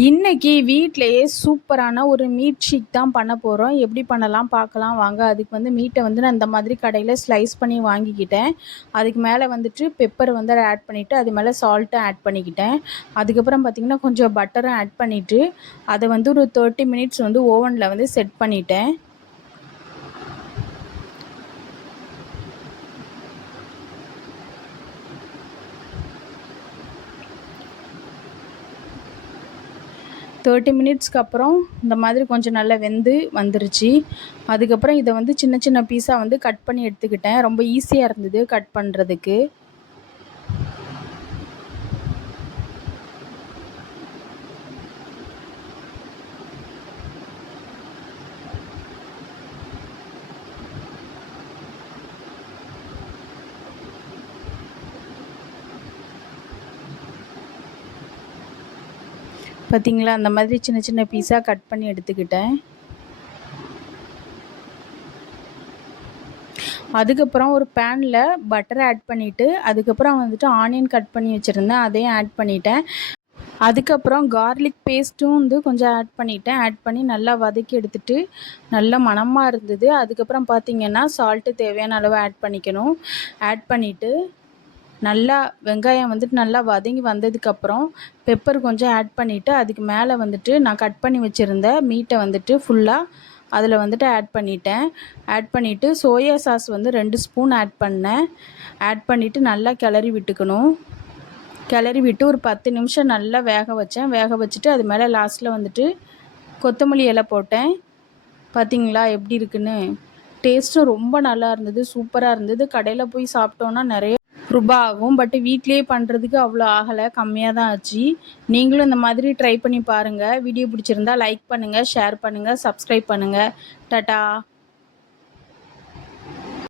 இன்னைக்கு வீட்டிலேயே சூப்பரான ஒரு மீட் ஷீக் தான் பண்ண போகிறோம் எப்படி பண்ணலாம் பார்க்கலாம். வாங்க அதுக்கு வந்து மீட்டை வந்து நான் இந்த மாதிரி கடையில் ஸ்லைஸ் பண்ணி வாங்கிக்கிட்டேன். அதுக்கு மேலே வந்துட்டு பெப்பர் வந்து ஆட் பண்ணிவிட்டு அது மேலே சால்ட்டும் ஆட் பண்ணிக்கிட்டேன். அதுக்கப்புறம் பார்த்திங்கன்னா கொஞ்சம் பட்டரும் ஆட் பண்ணிவிட்டு அதை வந்து ஒரு தேர்ட்டி மினிட்ஸ் வந்து ஓவனில் வந்து செட் பண்ணிட்டேன். தேர்ட்டி மினிட்ஸ்க்கு அப்புறம் இந்த மாதிரி கொஞ்சம் நல்லா வெந்து வந்துருச்சு. அதுக்கப்புறம் இதை வந்து சின்ன சின்ன பீஸாக வந்து கட் பண்ணி எடுத்துக்கிட்டேன். ரொம்ப ஈஸியாக இருந்தது கட் பண்ணுறதுக்கு பார்த்தீங்களா அந்த மாதிரி சின்ன சின்ன பீஸாக கட் பண்ணி எடுத்துக்கிட்டேன். அதுக்கப்புறம் ஒரு பேனில் பட்டரை ஆட் பண்ணிவிட்டு அதுக்கப்புறம் வந்துட்டு ஆனியன் கட் பண்ணி வச்சுருந்தேன். அதையும் ஆட் பண்ணிட்டேன். அதுக்கப்புறம் கார்லிக் பேஸ்ட்டும் வந்து கொஞ்சம் ஆட் பண்ணிட்டேன். ஆட் பண்ணி நல்லா வதக்கி எடுத்துட்டு நல்ல மணமாக இருந்தது. அதுக்கப்புறம் பார்த்திங்கன்னா சால்ட்டு தேவையான அளவு ஆட் பண்ணிக்கணும். ஆட் பண்ணிவிட்டு நல்லா வெங்காயம் வந்துட்டு நல்லா வதங்கி வந்ததுக்கப்புறம் பெப்பர் கொஞ்சம் ஆட் பண்ணிவிட்டு அதுக்கு மேலே வந்துட்டு நான் கட் பண்ணி வச்சுருந்த மீட்டை வந்துட்டு ஃபுல்லாக அதில் வந்துட்டு ஆட் பண்ணிட்டேன். ஆட் பண்ணிவிட்டு சோயா சாஸ் வந்து ரெண்டு ஸ்பூன் ஆட் பண்ணேன். ஆட் பண்ணிவிட்டு நல்லா கிளறி விட்டுக்கணும். கிளறி விட்டு ஒரு பத்து நிமிஷம் நல்லா வேக வச்சேன். வேக வச்சுட்டு அது மேலே லாஸ்ட்டில் வந்துட்டு கொத்தமல்லி இலை போட்டேன். பார்த்தீங்களா எப்படி இருக்குன்னு? டேஸ்ட்டும் ரொம்ப நல்லா இருந்தது. சூப்பராக இருந்தது. கடையில் போய் சாப்பிட்டோன்னா நிறைய ரூபா ஆகும் பட் வீட்லேயே பண்ணுறதுக்கு அவ்வளோ ஆகலை. கம்மியாக தான் ஆச்சு. நீங்களும் இந்த மாதிரி ட்ரை பண்ணி பாருங்கள் வீடியோ பிடிச்சிருந்தா லைக் பண்ணுங்கள் ஷேர் பண்ணுங்கள் சப்ஸ்கிரைப் பண்ணுங்கள் டாட்டா